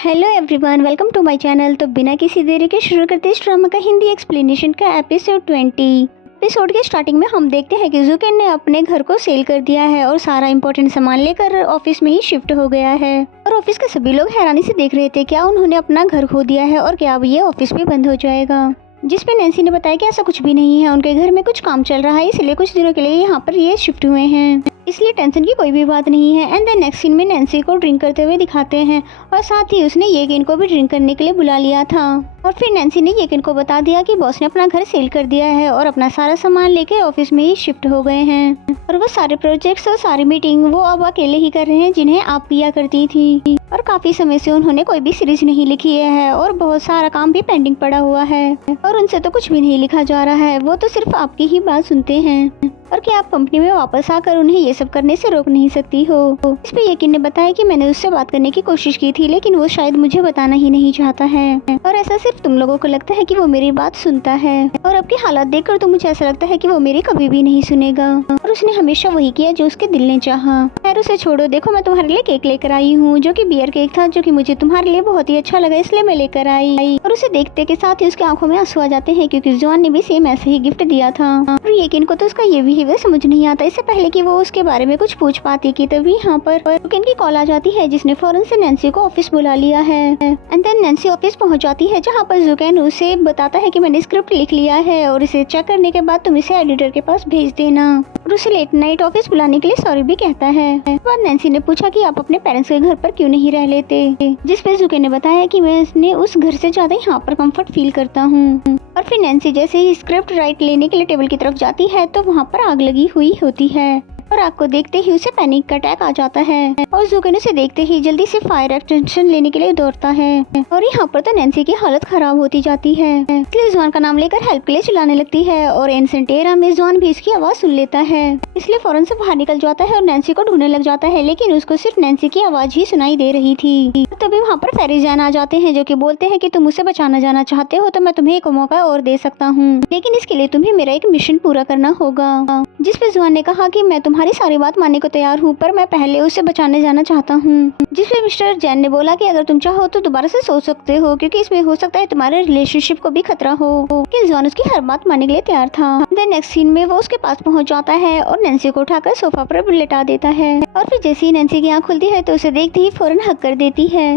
Hello everyone, welcome to my channel. तो बिना किसी देरी के शुरू करते हैं इस ड्रामा का हिंदी एक्सप्लेनेशन का एपिसोड 20। एपिसोड के स्टार्टिंग में हम देखते हैं कि जुकेन ने अपने घर को सेल कर दिया है और सारा इंपॉर्टेंट सामान लेकर ऑफिस में ही शिफ्ट हो गया है। और ऑफिस के सभी लोग हैरानी से देख रहे थे, क्या उन्होंने अपना घर खो दिया है और क्या अब ये ऑफिस भी बंद हो जाएगा। जिसपे नैन्सी ने बताया कि ऐसा कुछ भी नहीं है, उनके घर में कुछ काम चल रहा है, इसलिए कुछ दिनों के लिए यहाँ पर ये शिफ्ट हुए हैं, इसलिए टेंशन की कोई भी बात नहीं है। एंड देन नेक्स्ट सीन में नैन्सी को ड्रिंक करते हुए दिखाते हैं और साथ ही उसने येकिन को भी ड्रिंक करने के लिए बुला लिया था। और फिर नैन्सी ने येकिन को बता दिया कि बॉस ने अपना घर सेल कर दिया है और अपना सारा सामान लेके ऑफिस में ही शिफ्ट हो गए हैं और वो सारे प्रोजेक्ट्स और सारी मीटिंग वो अब अकेले ही कर रहे हैं जिन्हें आप किया करती थी। और काफी समय से उन्होंने कोई भी सीरीज नहीं लिखी है और बहुत सारा काम भी पेंडिंग पड़ा हुआ है और उनसे तो कुछ भी नहीं लिखा जा रहा है, वो तो सिर्फ आपकी ही बात सुनते हैं और क्या आप कंपनी में वापस आकर उन्हें ये सब करने से रोक नहीं सकती हो। इस पे येकिन ने बताया कि मैंने उससे बात करने की कोशिश की थी, लेकिन वो शायद मुझे बताना ही नहीं चाहता है और ऐसा सिर्फ तुम लोगों को लगता है कि वो मेरी बात सुनता है और अब की हालात देखकर तो मुझे ऐसा लगता है कि वो मेरी कभी भी नहीं सुनेगा और उसने हमेशा वही किया जो उसके दिल ने चाहा। खैर उसे छोड़ो, देखो मैं तुम्हारे लिए केक लेकर आई हूँ जो कि बियर केक था, जो कि मुझे तुम्हारे लिए बहुत ही अच्छा लगा, इसलिए मैं लेकर आई। और उसे देखते के साथ ही उसकी आंखों में आंसू आ जाते हैं क्योंकि जॉन ने भी सेम ऐसे ही गिफ्ट दिया था और येकिन को तो उसका ये बिहेवियर समझ नहीं आता। इससे पहले कि वो उसके बारे में कुछ पूछ पाती कि तभी यहाँ पर जुकेन की कॉल आ जाती है जिसने फौरन से नैन्सी को ऑफिस बुला लिया है। एंड देन नैन्सी ऑफिस पहुंच जाती है जहाँ पर जुकेन उसे बताता है कि मैंने स्क्रिप्ट लिख लिया है और इसे चेक करने के बाद तुम इसे एडिटर के पास भेज देना और उसे लेट नाइट ऑफिस बुलाने के लिए सॉरी भी कहता है। बाद नैन्सी ने पूछा कि आप अपने पेरेंट्स के घर पर क्यों नहीं रह लेते, जिस पे जुकेन ने बताया कि मैं उस घर से ज्यादा यहाँ पर कंफर्ट फील करता हूँ। और फिर नैन्सी जैसे ही स्क्रिप्ट राइट लेने के लिए टेबल की तरफ जाती है तो वहाँ पर आग लगी हुई होती है और आग को देखते ही उसे पैनिक का अटैक आ जाता है और जुकेन उसे देखते ही जल्दी से फायर एक्सटेंशन लेने के लिए दौड़ता है और यहाँ पर तो नैन्सी की हालत खराब होती जाती है, इसलिए जॉन का नाम लेकर हेल्प के लिए चिल्लाने लगती है और एंसेंट एरा में जॉन भी इसकी आवाज सुन लेता है, इसलिए फौरन से बाहर निकल जाता है और नैन्सी को ढूंढने लग जाता है, लेकिन उसको सिर्फ नैन्सी की आवाज ही सुनाई दे रही थी। तभी वहाँ पर फेरिजान आ जाते हैं जो कि बोलते हैं कि तुम उसे बचाना जाना चाहते हो तो मैं तुम्हें एक मौका और दे सकता हूँ, लेकिन इसके लिए तुम्हें मेरा एक मिशन पूरा करना होगा। जिस पे जॉन ने कहा कि मैं तुम्हारी सारी बात मानने को तैयार हूँ पर मैं पहले उसे बचाने जाना चाहता हूँ। जिसपे मिस्टर जैन ने बोला कि अगर तुम चाहो तो दोबारा से सोच सकते हो क्योंकि इसमें हो सकता है तुम्हारे रिलेशनशिप को भी खतरा हो, लेकिन जॉन उसकी हर बात मानने के लिए तैयार था। देन नेक्स्ट सीन में वो उसके पास पहुंच जाता है और नैन्सी को उठाकर सोफा पर लिटा देता है और फिर जैसे ही नैन्सी की आँख खुलती है तो उसे देखते ही फौरन हक कर देती है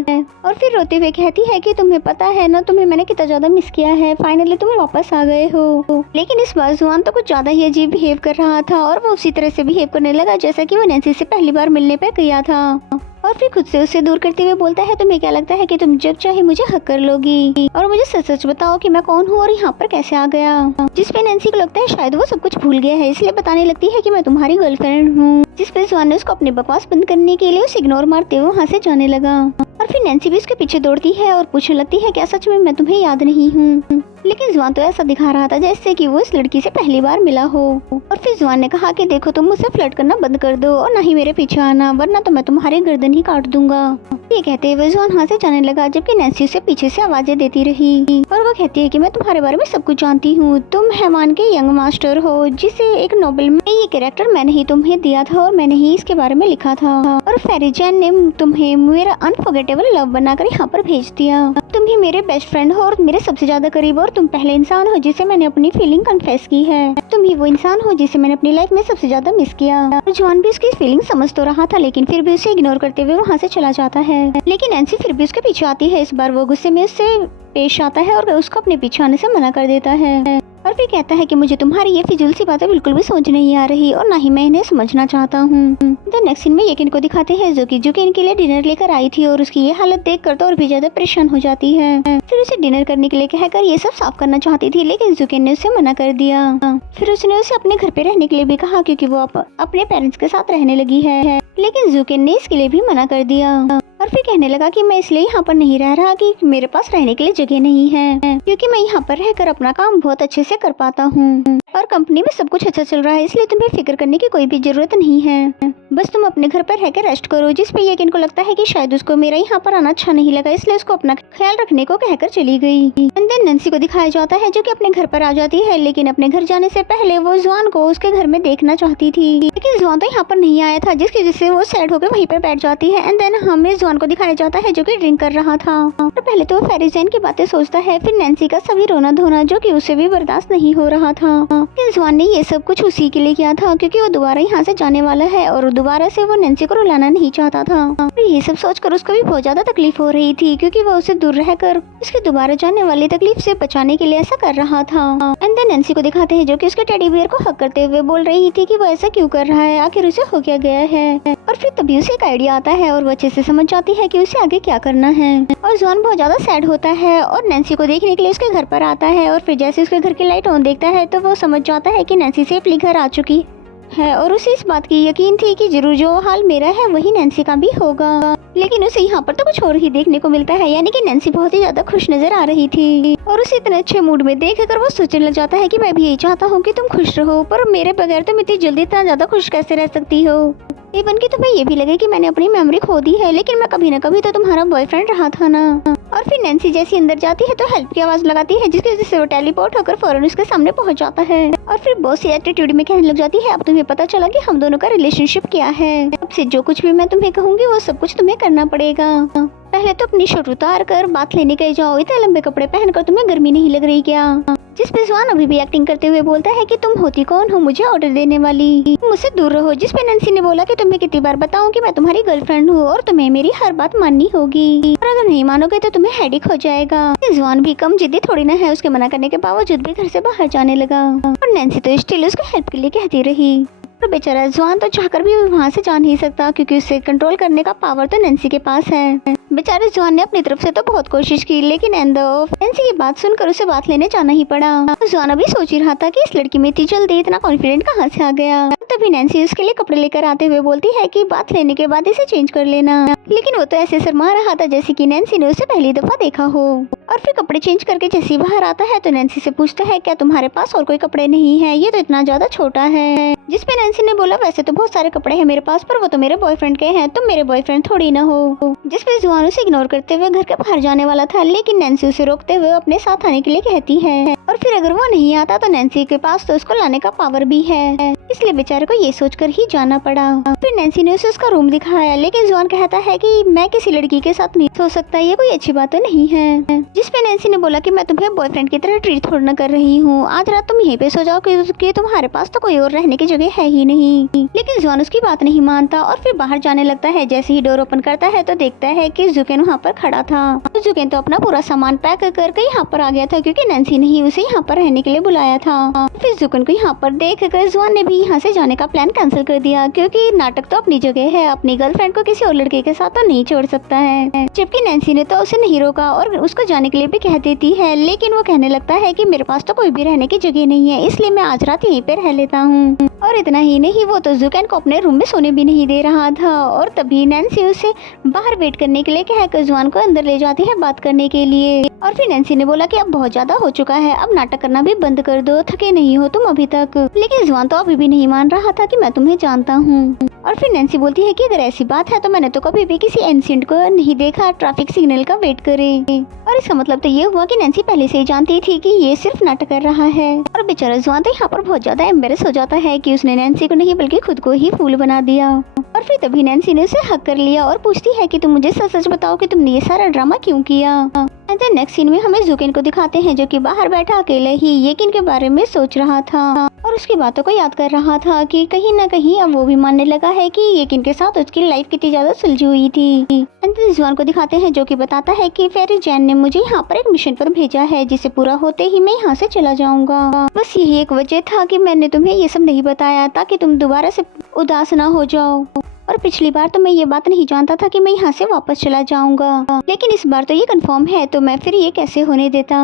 और फिर रोते हुए कहती है कि तुम्हें पता है ना, तुम्हें मैंने कितना ज्यादा मिस किया है, फाइनली तुम वापस आ गए हो। लेकिन इस बार जुआन तो कुछ ज्यादा ही अजीब बिहेव कर रहा था और वो उसी तरह से बिहेव करने लगा जैसा कि वो नैन्सी से पहली बार मिलने पे किया था और फिर खुद से उसे दूर करते हुए बोलता है तुम्हें क्या लगता है कि तुम जब चाहे मुझे हक कर लोगी और मुझे सच सच बताओ कि मैं कौन हूँ और यहाँ पर कैसे आ गया। जिसपे नैन्सी को लगता है शायद वो सब कुछ भूल गया है, इसलिए बताने लगती है कि मैं तुम्हारी गर्लफ्रेंड हूँ। जिसपे जॉन ने उसको अपनी बकवास बंद करने के लिए उसे इग्नोर मारते हुए वहाँ से जाने लगा और फिर नैन्सी भी उसके पीछे दौड़ती है और पूछने लगती है क्या सच में मैं तुम्हें याद नहीं हूँ, लेकिन जुआन तो ऐसा दिखा रहा था जैसे कि वो इस लड़की से पहली बार मिला हो। और फिर जुआन ने कहा कि देखो तुम मुझसे फ्लर्ट करना बंद कर दो और ना ही मेरे पीछे आना, वरना तो मैं तुम्हारी गर्दन ही काट दूंगा। ये कहते हुए जुआन वहाँ से जाने लगा जबकि नैन्सी उसे पीछे से आवाजें देती रही और वो कहती है कि मैं तुम्हारे बारे में सब कुछ जानती हूँ, तुम हैवान के यंग मास्टर हो जिसे एक नोबेल में ये कैरेक्टर मैंने ही तुम्हें दिया था और मैंने ही इसके बारे में लिखा था और फेरिजैन ने तुम्हें मेरा अनफॉरगेटेबल लव बनाकर यहाँ पर भेज दिया। तुम ही मेरे बेस्ट फ्रेंड हो और मेरे सबसे ज्यादा करीब और तुम पहले इंसान हो जिसे मैंने अपनी फीलिंग कन्फेस की है, तुम ही वो इंसान हो जिसे मैंने अपनी लाइफ में सबसे ज्यादा मिस किया। जॉन भी उसकी फीलिंग समझ तो रहा था लेकिन फिर भी उसे इग्नोर करते हुए वहाँ से चला जाता है, लेकिन नैन्सी फिर भी उसके पीछे आती है। इस बार वो गुस्से में उससे पेश आता है और उसको अपने पीछे आने से मना कर देता है और फिर कहता है कि मुझे तुम्हारी ये फिजूल सी बातें बिल्कुल भी समझ नहीं आ रही और ना ही मैं इन्हें समझना चाहता हूँ। तो नेक्स्ट सीन में येकिन को दिखाते हैं जो कि जुकेन के लिए डिनर लेकर आई थी और उसकी ये हालत देखकर तो और भी ज्यादा परेशान हो जाती है। फिर उसे डिनर करने के लिए कहकर ये सब साफ करना चाहती थी लेकिन जुकेन ने उसे मना कर दिया। फिर उसने उसे अपने घर पे रहने के लिए भी कहा क्योंकि वो अपने पेरेंट्स के साथ रहने लगी है, लेकिन जुकेन ने इसके लिए भी मना कर दिया और फिर कहने लगा कि मैं इसलिए यहाँ पर नहीं रह रहा कि मेरे पास रहने के लिए जगह नहीं है, क्योंकि मैं यहाँ पर रहकर अपना काम बहुत अच्छे से कर पाता हूँ और कंपनी में सब कुछ अच्छा चल रहा है, इसलिए तुम्हें फिक्र करने की कोई भी जरूरत नहीं है, बस तुम अपने घर पर रहकर रेस्ट करो। जिस पे येकिन को लगता है कि शायद उसको मेरा यहाँ पर आना अच्छा नहीं लगा, इसलिए उसको अपना ख्याल रखने को कहकर चली गई। एंड देन नैन्सी को दिखाया जाता है जो कि अपने घर पर आ जाती है, लेकिन अपने घर जाने से पहले वो जुआन को उसके घर में देखना चाहती थी, लेकिन जुआन तो यहाँ पर नहीं आया था जिसकी वजह से वो सैड होकर वहीं पर बैठ जाती है। एंड देन हमें जुआन जुआन को दिखाया जाता है जो कि ड्रिंक कर रहा था। और पहले तो वो फेरी जैन की बातें सोचता है, फिर नैन्सी का सभी रोना धोना जो कि उसे भी बर्दाश्त नहीं हो रहा था। जुआन ने ये सब कुछ उसी के लिए किया था क्योंकि वो दोबारा यहाँ से जाने वाला है और दोबारा से वो नैन्सी को रुलाना नहीं चाहता था। ये सब सोचकर उसको भी बहुत ज्यादा तकलीफ हो रही थी क्योंकि वो उसे दूर रहकर उसके दोबारा जाने वाली तकलीफ से बचाने के लिए ऐसा कर रहा था। एंड देन नैन्सी को दिखाते हैं जो कि उसके टेडी बियर को हक करते हुए बोल रही थी कि वो ऐसा क्यों कर रहा है, आखिर उसे हो क्या गया है। और फिर तभी उसे एक आइडिया आता है और वो अच्छे से समझ जाती है कि उसे आगे क्या करना है। और जुआन बहुत ज्यादा सैड होता है और नैन्सी को देखने के लिए उसके घर पर आता है और फिर जैसे उसके घर की लाइट ऑन देखता है तो वो समझ जाता है कि नैन्सी सेफली घर आ चुकी है और उसे इस बात की यकीन थी कि जरूर जो हाल मेरा है वही नैन्सी का भी होगा। लेकिन उसे यहाँ पर तो कुछ और ही देखने को मिलता है, यानी कि नैन्सी बहुत ही ज्यादा खुश नजर आ रही थी और उसे इतने अच्छे मूड में देखकर वो सोचने लग जाता है कि मैं भी यही चाहता हूँ कि तुम खुश रहो, पर मेरे बगैर तुम इतनी जल्दी इतना ज्यादा खुश कैसे रह सकती हो। इवन कि तुम्हें ये भी लगे कि मैंने अपनी मेमोरी खो दी है, लेकिन मैं कभी न कभी तो तुम्हारा बॉयफ्रेंड रहा था ना। और फिर नैन्सी जैसी अंदर जाती है तो हेल्प की आवाज लगाती है जिसकी वजह से वो टेलीपोर्ट होकर फौरन उसके सामने पहुंच जाता है और फिर बहुत सी एटीट्यूड में कहने लग जाती है, अब तुम्हें पता चला कि हम दोनों का रिलेशनशिप क्या है, अब से जो कुछ भी मैं तुम्हें कहूँगी वो सब कुछ तुम्हें करना पड़ेगा। पहले तो अपनी शर्ट उतार कर बात लेने के जाओ, इतने लंबे कपड़े पहनकर तुम्हें गर्मी नहीं लग रही क्या। जिस पे जुआन अभी भी एक्टिंग करते हुए बोलता है कि तुम होती कौन हो मुझे ऑर्डर देने वाली, मुझसे दूर रहो। जिस पे नैन्सी ने बोला कि तुम्हें कितनी बार बताऊं कि मैं तुम्हारी गर्लफ्रेंड हूँ और तुम्हें मेरी हर बात माननी होगी और अगर नहीं मानोगे तो तुम्हें हेडेक हो जाएगा। जुआन भी कम जिद्दी थोड़ी ना है, उसके मना करने के बावजूद भी घर से बाहर जाने लगा और नैन्सी तो स्टिल उसको हेल्प के लिए कहती रही। और बेचारा जुआन तो चाहकर भी वहाँ से जा नहीं सकता क्योंकि उसे कंट्रोल करने का पावर तो नैन्सी के पास है। बेचारे जुआन ने अपनी तरफ से तो बहुत कोशिश की, लेकिन एंड ऑफ नैन्सी की बात सुनकर उसे बात लेने जाना ही पड़ा। जुआन अभी सोच ही रहा था कि इस लड़की में इतनी जल्दी इतना कॉन्फिडेंट कहाँ से आ गया। तभी नैन्सी उसके लिए कपड़े लेकर आते हुए बोलती है कि बात लेने के बाद इसे चेंज कर लेना, लेकिन वो तो ऐसे शर्मा रहा था जैसे कि नैन्सी ने उसे पहली दफा देखा हो। और फिर कपड़े चेंज करके जैसे बाहर आता है तो नैन्सी से पूछता है क्या तुम्हारे पास और कोई कपड़े नहीं है, ये तो इतना ज्यादा छोटा है। जिस पे नैन्सी ने बोला वैसे तो बहुत सारे कपड़े हैं मेरे पास, पर वो तो मेरे बॉयफ्रेंड के हैं, तुम मेरे बॉयफ्रेंड थोड़ी ना हो। जिस पे जुआन उसे इग्नोर करते हुए घर के बाहर जाने वाला था, लेकिन नैन्सी उसे रोकते हुए अपने साथ आने के लिए कहती है और फिर अगर वो नहीं आता तो नैन्सी के पास तो उसको लाने का पावर भी है, इसलिए बेचारे को ये सोचकर ही जाना पड़ा। फिर नैन्सी ने उसे उसका रूम दिखाया, लेकिन जुआन कहता है कि मैं किसी लड़की के साथ नहीं सो सकता, ये कोई अच्छी बात तो नहीं है। जिस पे नैन्सी ने बोला कि मैं तुम्हें बॉयफ्रेंड की तरह ट्रीट थोड़ा ना कर रही हूँ, आज रात तुम यहीं पे सो जाओ कि तुम्हारे पास तो कोई और रहने की जगह है ही नहीं। लेकिन जुआन उसकी बात नहीं मानता और फिर बाहर जाने लगता है। जैसे ही डोर ओपन करता है तो देखता है कि जुकेन वहाँ पर खड़ा था। जुकेन तो अपना पूरा सामान पैक करके यहाँ पर आ गया था क्योंकि नैन्सी ने ही उसे यहाँ पर रहने के लिए बुलाया था। फिर जुकेन को यहाँ पर देख कर जुआन ने भी यहाँ से जाने का प्लान कैंसिल कर दिया क्योंकि नाटक तो अपनी जगह है, अपनी गर्लफ्रेंड को किसी और लड़के के साथ तो नहीं छोड़ सकता है। जबकि नैन्सी ने तो उसे नहीं रोका और उसको जाने के लिए भी कह देती है, लेकिन वो कहने लगता है कि मेरे पास तो कोई भी रहने की जगह नहीं है, इसलिए मैं आज रात यहीं पे रह लेता हूँ। और इतना ही नहीं, वो तो जुकेन को अपने रूम में सोने भी नहीं दे रहा था और तभी नैन्सी उसे बाहर वेट करने के लिए कहकर जुआन को अंदर ले जाती है बात करने के लिए। और फिर नैन्सी ने बोला कि अब बहुत ज्यादा हो चुका है, अब नाटक करना भी बंद कर दो, थके नहीं हो तुम अभी तक। लेकिन जुआन तो अभी भी नहीं मान रहा था कि मैं तुम्हें जानता हूँ। और फिर नैन्सी बोलती है कि अगर ऐसी बात है तो मैंने तो कभी भी किसी एंशिएंट को नहीं देखा ट्रैफिक सिग्नल का वेट करे। और इसका मतलब तो ये हुआ कि नैन्सी पहले से ही जानती थी कि ये सिर्फ नाटक कर रहा है। और बेचारा जुआन तो यहाँ पर बहुत ज्यादा एम्बेरस हो जाता है कि उसने नैन्सी को नहीं बल्कि खुद को ही फूल बना दिया। और फिर तभी नैन्सी ने उसे हक कर लिया और पूछती है कि तुम मुझे सच सच बताओ कि तुमने ये सारा ड्रामा क्यों किया। नेक्स्ट सीन में हमें जुकेन को दिखाते हैं जो कि बाहर बैठा अकेले ही येकिन के बारे में सोच रहा था और उसकी बातों को याद कर रहा था कि कहीं ना कहीं अब वो भी मानने लगा है कि येकिन के साथ उसकी लाइफ कितनी ज्यादा सुलझी हुई थी। जुआन को दिखाते हैं जो कि बताता है कि फेरी जैन ने मुझे यहाँ पर एक मिशन पर भेजा है जिसे पूरा होते ही मैं यहाँ से चला जाऊंगा। बस यही एक वजह था कि मैंने तुम्हें ये सब नहीं बताया ताकि तुम दोबारा से उदास ना हो जाओ। और पिछली बार तो मैं ये बात नहीं जानता था कि मैं यहाँ से वापस चला जाऊंगा, लेकिन इस बार तो ये कंफर्म है, तो मैं फिर ये कैसे होने देता।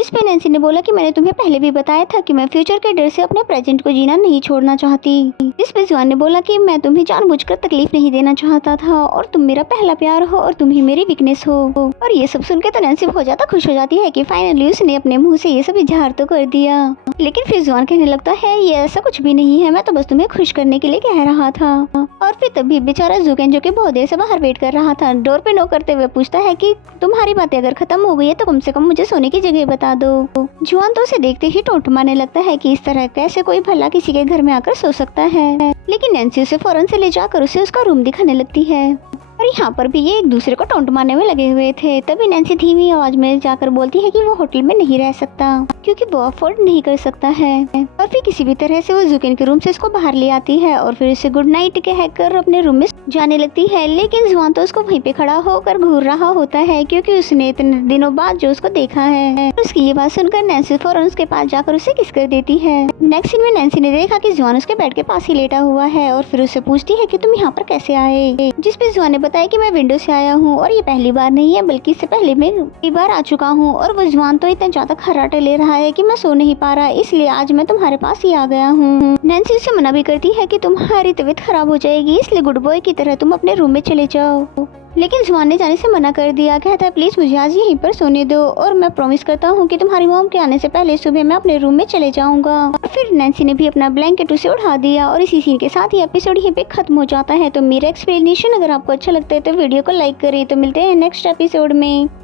इस पे नैन्सी ने बोला कि मैंने तुम्हें पहले भी बताया था कि मैं फ्यूचर के डर से अपने प्रेजेंट को जीना नहीं छोड़ना चाहती। इस पे जुआन ने बोला कि मैं तुम्हें जानबूझकर तकलीफ नहीं देना चाहता था और तुम मेरा पहला प्यार हो और तुम ही मेरी वीकनेस हो। और ये सब सुन के तो नैन्सी बहुत ज्यादा खुश हो जाती है कि फाइनली उसने अपने मुँह से ये सब इजहार तो कर दिया। लेकिन फिर जुआन कहने लगता है ये ऐसा कुछ भी नहीं है, मैं तो बस तुम्हें खुश करने के लिए कह रहा था। और फिर तभी बेचारा जुकेन जो कि बहुत देर से बाहर वेट कर रहा था डोर पे नॉक करते हुए पूछता है कि तुम्हारी बातें अगर खत्म हो गई है तो कम से कम मुझे सोने की जगह बता दो। जुआन तो उसे देखते ही टोंट मारने लगता है कि इस तरह कैसे कोई भला किसी के घर में आकर सो सकता है। लेकिन नैन्सी उसे फौरन से ले जाकर उसे उसका रूम दिखाने लगती है। और और यहाँ पर भी ये एक दूसरे को टोंट मारने में लगे हुए थे। तभी नैन्सी धीमी आवाज में जाकर बोलती है कि वो होटल में नहीं रह सकता क्योंकि वो अफोर्ड नहीं कर सकता है। और फिर किसी भी तरह से वो जुकेन के रूम से उसको बाहर ले आती है और फिर उसे गुड नाइट कहकर अपने रूम में जाने लगती है। लेकिन जुआन तो उसको वहीं पे खड़ा होकर घूर रहा होता है क्योंकि उसने इतने दिनों बाद जो उसको देखा है। उसकी ये बात सुनकर नैन्सी फौरन उसके पास जाकर उसे किस कर देती है। नेक्स्ट सीन में नैन्सी ने देखा कि जुआन उसके बेड के पास ही लेटा हुआ है और फिर उससे पूछती है कि तुम यहाँ पर कैसे आए। जिस पे जुआन ने बताया कि मैं विंडो से आया हूँ और ये पहली बार नहीं है बल्कि इससे पहले मैं कई बार आ चुका हूँ। और वो जुआन तो इतना ज्यादा खर्राटे ले रहा है कि मैं सो नहीं पा रहा, इसलिए आज मैं तुम्हारे पास ही आ गया हूँ। नैन्सी उसे मना भी करती है कि तुम्हारी तबीयत खराब हो जाएगी, इसलिए गुड बॉय की तरह तुम अपने रूम में चले जाओ। लेकिन जुआन ने जाने से मना कर दिया। कहता है प्लीज मुझे आज यहीं पर सोने दो और मैं प्रॉमिस करता हूँ कि तुम्हारी मॉम के आने से पहले सुबह मैं अपने रूम में चले जाऊंगा। और फिर नैन्सी ने भी अपना ब्लैंकेट उसे उठा दिया और इसी सीन के साथ ही एपिसोड यहीं पे खत्म हो जाता है। तो मेरा एक्सप्लेनेशन अगर आपको अच्छा लगता है तो वीडियो को लाइक करें। तो मिलते हैं नेक्स्ट एपिसोड में।